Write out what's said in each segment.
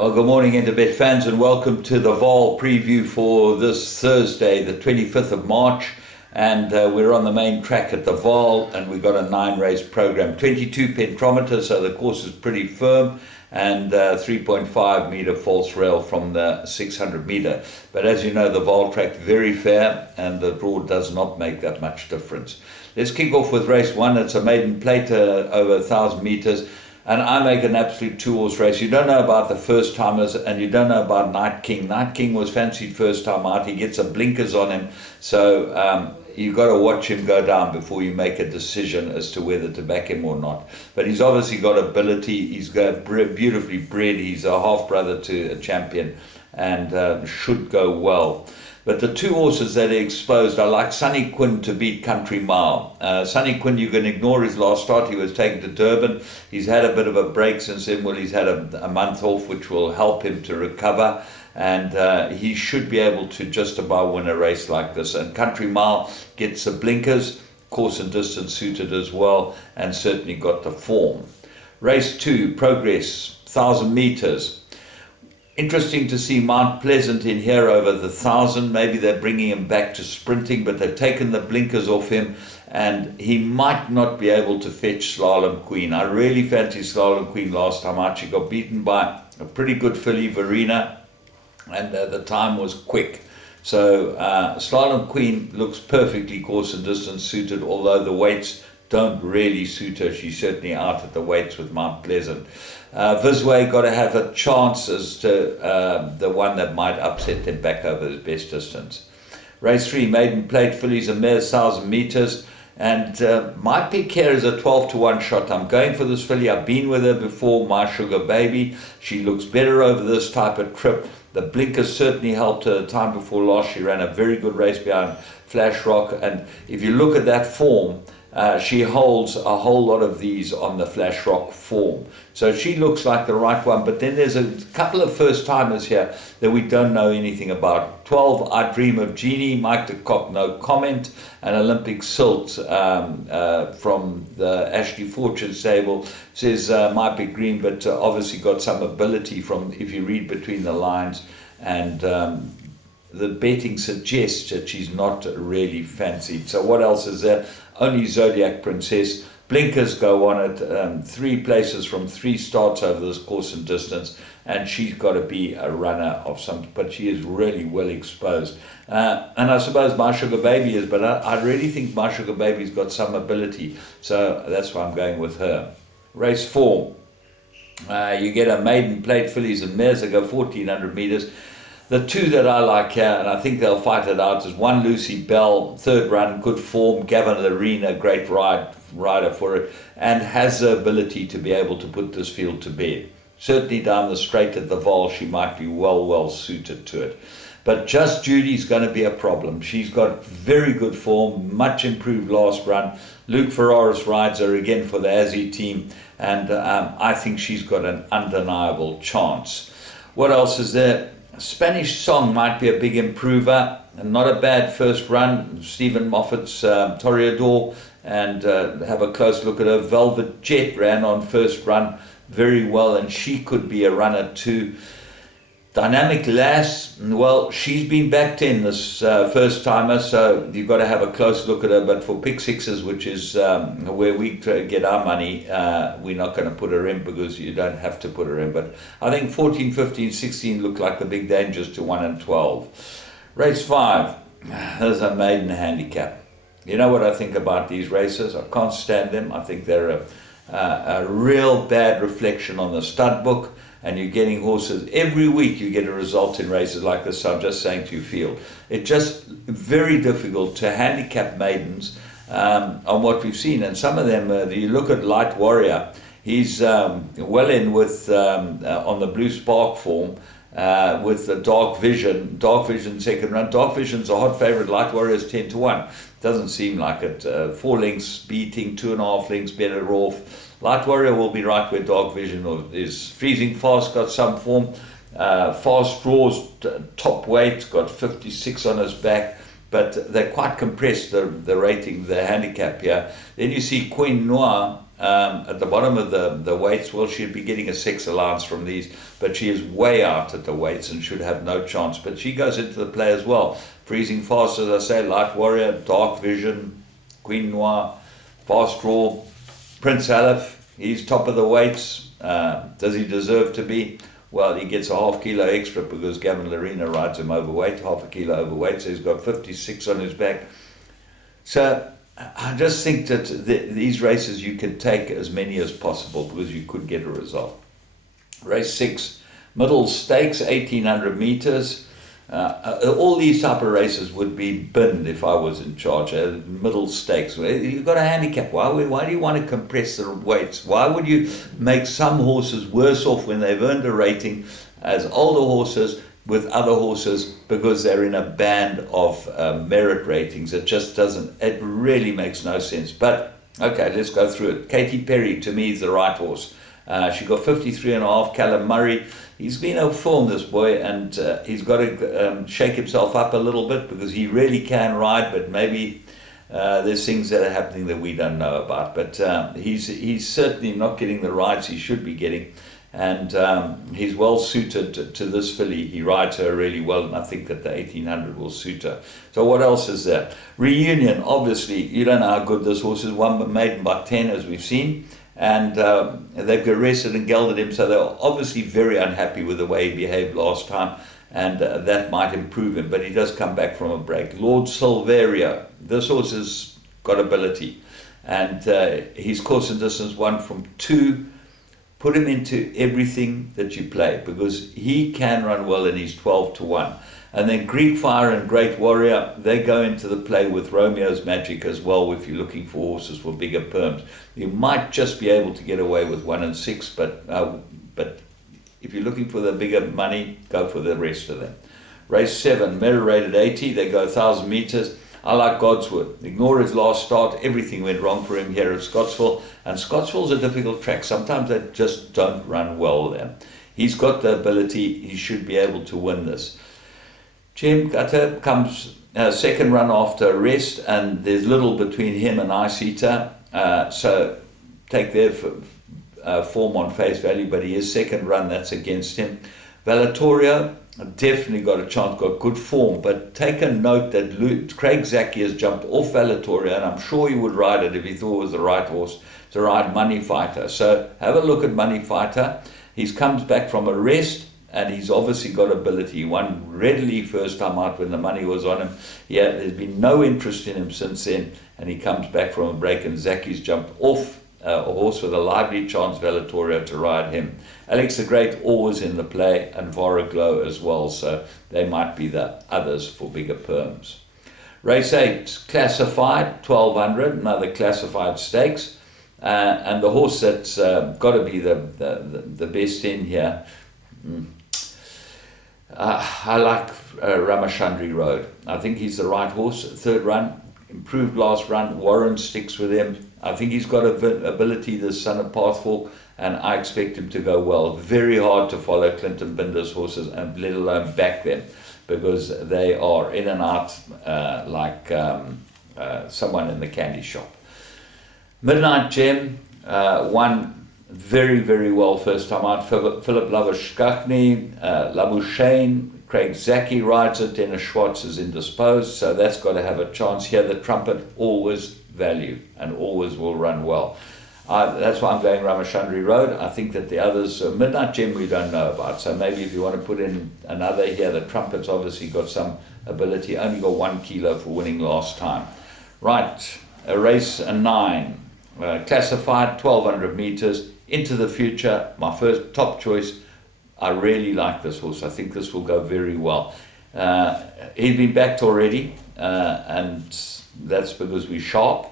Well, good morning, Interbet fans, and welcome to the Vaal preview for this Thursday, the 25th of March. And we're on the main track at the Vaal, and we've got a 9-race program, 22 pentrometer, so the course is pretty firm, and 3.5 meter false rail from the 600 meter. But as you know, the Vaal track very fair, and the draw does not make that much difference. Let's kick off with race 1. It's a maiden plate over 1,000 meters. And I make an absolute two-horse race. You don't know about the first-timers, and you don't know about Night King. Night King was fancied first time out. He gets some blinkers on him. So you've got to watch him go down before you make a decision as to whether to back him or not. But he's obviously got ability. He's got beautifully bred. He's a half-brother to a champion and should go well. But the two horses that are exposed, I like Sunny Quinn to beat Country Mile. Sunny Quinn, you can ignore his last start. He was taken to Durban. He's had a bit of a break since then. Well, he's had a month off, which will help him to recover. And he should be able to just about win a race like this. And Country Mile gets the blinkers, course and distance suited as well, and certainly got the form. Race 2, Progress, 1,000 meters. Interesting to see Mount Pleasant in here over the 1,000. Maybe they're bringing him back to sprinting, but they've taken the blinkers off him, and he might not be able to fetch Slalom Queen. I really fancied Slalom Queen last time out. She got beaten by a pretty good filly, Verena, and the time was quick. So Slalom Queen looks perfectly course and distance suited, although the weights don't really suit her. She's certainly out at the weights with Mount Pleasant. Visway got to have a chance as to the one that might upset them back over the best distance. Race 3, Maiden Plate, fillies and mares, 1,000 meters. And my pick here is a 12-1 shot. I'm going for this filly. I've been with her before, My Sugar Baby. She looks better over this type of trip. The blinkers certainly helped her the time before last. She ran a very good race behind Flash Rock. And if you look at that form, she holds a whole lot of these on the Flash Rock form. So she looks like the right one. But then there's a couple of first-timers here that we don't know anything about. 12, I Dream of Jeannie, Mike de Kock, no comment. And Olympic Silt from the Ashley Fortune stable says might be green, but obviously got some ability from, if you read between the lines. And the betting suggests that she's not really fancied. So what else is there? Only Zodiac Princess. Blinkers go on it. 3 places from 3 starts over this course and distance. And she's got to be a runner of some, but she is really well exposed. And I suppose My Sugar Baby is, but I really think My Sugar Baby's got some ability. So that's why I'm going with her. Race 4. You get a Maiden Plate, fillies and mares that go 1,400 meters. The two that I like here, and I think they'll fight it out, is 1, Lucy Bell, 3rd run, good form. Gavin Lorena, great rider for it, and has the ability to be able to put this field to bed. Certainly down the straight at the Vaal, she might be well suited to it. But Just Judy's going to be a problem. She's got very good form, much improved last run. Luke Ferraris rides her again for the Aussie team, and I think she's got an undeniable chance. What else is there? Spanish Song might be a big improver, and not a bad first run. Stephen Moffat's Toreador, and have a close look at her. Velvet Jet ran on first run very well, and she could be a runner too. Dynamic Lass, well, she's been backed in this first timer, so you've got to have a close look at her. But for pick sixes, which is where we get our money, we're not going to put her in because you don't have to put her in. But I think 14, 15, 16 look like the big dangers to 1 and 12. Race 5, there's a maiden handicap. You know what I think about these races? I can't stand them. I think they're a real bad reflection on the stud book. And you're getting horses every week. You get a result in races like this. So I'm just saying to you, field, it's just very difficult to handicap maidens on what we've seen. And some of them, you look at Light Warrior, he's well in with on the Blue Spark form with the Dark Vision. Dark Vision second run. Dark Vision's a hot favorite. Light Warrior's 10-1. Doesn't seem like it. 4 lengths beating, 2.5 lengths better off. Light Warrior will be right where Dark Vision is. Freezing Fast got some form. Fast Draws, top weight, got 56 on his back. But they're quite compressed, the rating, the handicap here. Then you see Queen Noir, at the bottom of the weights, well, she'd be getting a 6 allowance from these, but she is way out at the weights and should have no chance. But she goes into the play as well. Freezing Fast, as I say, Light Warrior, Dark Vision, Queen Noir, Fast Draw, Prince Aleph, he's top of the weights. Does he deserve to be? Well, he gets a half kilo extra because Gavin Larina rides him overweight, half a kilo overweight, so he's got 56 on his back. So I just think that these races you can take as many as possible because you could get a result. Race 6, Middle Stakes, 1800 meters. All these type of races would be binned if I was in charge. Middle Stakes, you've got a handicap. Why do you want to compress the weights? Why would you make some horses worse off when they've earned a rating as older horses with other horses because they're in a band of merit ratings? It really makes no sense. But okay, let's go through it. Katy Perry, to me, is the right horse. She got 53.5. Callum Murray, he's been out of form, this boy, and he's got to shake himself up a little bit because he really can ride, but maybe there's things that are happening that we don't know about. But he's certainly not getting the rides he should be getting, and he's well suited to this filly. He rides her really well, and I think that the 1800 will suit her. So what else is there? Reunion, obviously, you don't know how good this horse is. One maiden by 10, as we've seen. And they've arrested and gelded him, so they're obviously very unhappy with the way he behaved last time, and that might improve him, but he does come back from a break. Lord Silverio, this horse has got ability, and his course and distance won from 2. Put him into everything that you play, because he can run well, and he's 12-1. And then Greek Fire and Great Warrior, they go into the play with Romeo's Magic as well if you're looking for horses for bigger perms. You might just be able to get away with 1 and 6, but if you're looking for the bigger money, go for the rest of them. Race 7, Merit Rated 80, they go 1,000 meters. I like Godswood. Ignore his last start. Everything went wrong for him here at Scottsville. And Scottsville's a difficult track. Sometimes they just don't run well there. He's got the ability. He should be able to win this. Gem Gutter comes second run after a rest, and there's little between him and Ice Eater. So take their form on face value, but he is second run. That's against him. Valatorio definitely got a chance, got good form, but take a note that Craig Zaki has jumped off Valatorio, and I'm sure he would ride it if he thought it was the right horse to ride Money Fighter. So have a look at Money Fighter. He's comes back from a rest, and he's obviously got ability. He won readily first time out when the money was on him. Yeah, there's been no interest in him since then, and he comes back from a break, and Zaki's jumped off a horse with a lively chance, Valatorio, to ride him. Alex the Great always in the play, and Voraglow as well, so they might be the others for bigger perms. Race 8, Classified, 1200, another classified stakes, and the horse that's got to be the best in here. I like Ramachandri Road. I think he's the right horse. Third run, improved last run. Warren sticks with him. I think he's got ability, the son of Pathful, and I expect him to go well. Very hard to follow Clinton Binder's horses, and let alone back them, because they are in and out like someone in the candy shop. Midnight Gem won very, very well first time out. Philip Labushkachny, Labuschagne, Craig Zaki rides it, Dennis Schwartz is indisposed, so that's got to have a chance here. The Trumpet always value and always will run well. That's why I'm going Ramachandri Road. I think that the others, Midnight Gem, we don't know about, so maybe if you want to put in another here, the Trumpet's obviously got some ability, only got 1 kilo for winning last time. Right, a race 9, classified 1200 meters, into the future, my first top choice. I really like this horse. I think this will go very well. He's been backed already, and that's because we're sharp.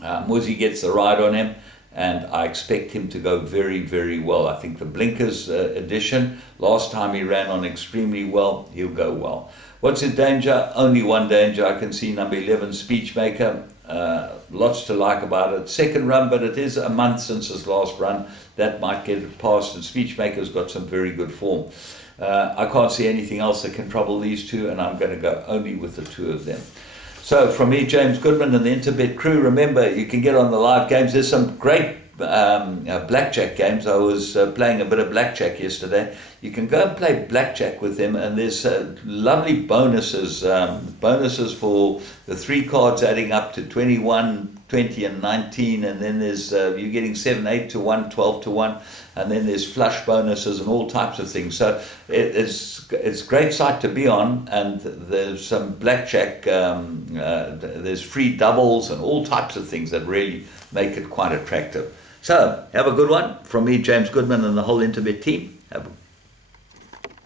Muzi gets the ride on him, and I expect him to go very, very well. I think the Blinkers edition, last time he ran on extremely well, he'll go well. What's in danger? Only one danger. I can see number 11, Speechmaker. Lots to like about it. Second run, but it is a month since his last run. That might get it past, and Speechmaker's got some very good form. I can't see anything else that can trouble these two, and I'm going to go only with the two of them. So from me, James Goodman and the Interbet crew, remember you can get on the live games. There's some great blackjack games. I was playing a bit of blackjack yesterday. You can go and play blackjack with them, and there's lovely bonuses. Bonuses for the 3 cards adding up to 21, 20 and 19, and then there's you're getting 7, 8 to 1, 12 to 1, and then there's flush bonuses and all types of things. So it's a great site to be on, and there's some blackjack, there's free doubles and all types of things that really make it quite attractive. So have a good one from me, James Goodman, and the whole Interbet team. Have a